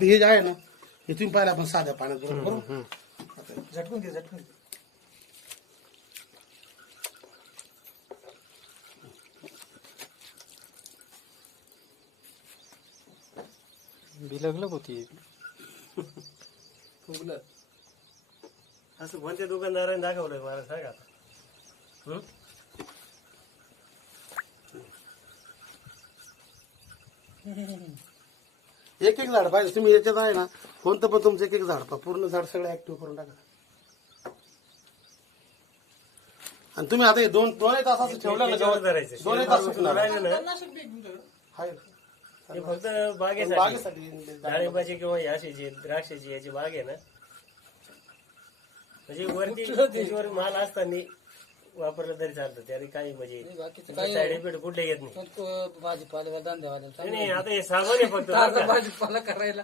हे जे आहे ना हे तुम्ही पाहिलं आपण साध्या पाण्यात बरोबर आता झटकून घे झटकून घे. बिलगलं होती फुगलं असं कोणत्या दुकानदाराने दाखवलं मला सांगा आता. हं? एक एक झाड पाहिजे तुम्ही याच्यात आहे ना कोणतं पण तुमचं एक एक झाड पहा पूर्ण झाड सगळं ऍक्टिव्ह करून टाका. आणि तुम्ही आता हे दोन तास असं ठेवलं ना त्याच्यावर गवत, धरायचं. 2 तास सुकणार राहिलं ना आहे. ते फक्त बागेसाठी बागेसाठी डाळिंबाची किंवा याशीची द्राक्षाची याची बाग आहे ना म्हणजे वरती त्याच्यावर माल असताना वापरलं तरी चालतं त्याने काही म्हणजे बाकीचं साईड इफेक्ट कुठले येत नाही. भाजीपाला धंद्यावाल्याला नाही आता हे साबण आहे फक्त बरं का? भाजीपाला करायला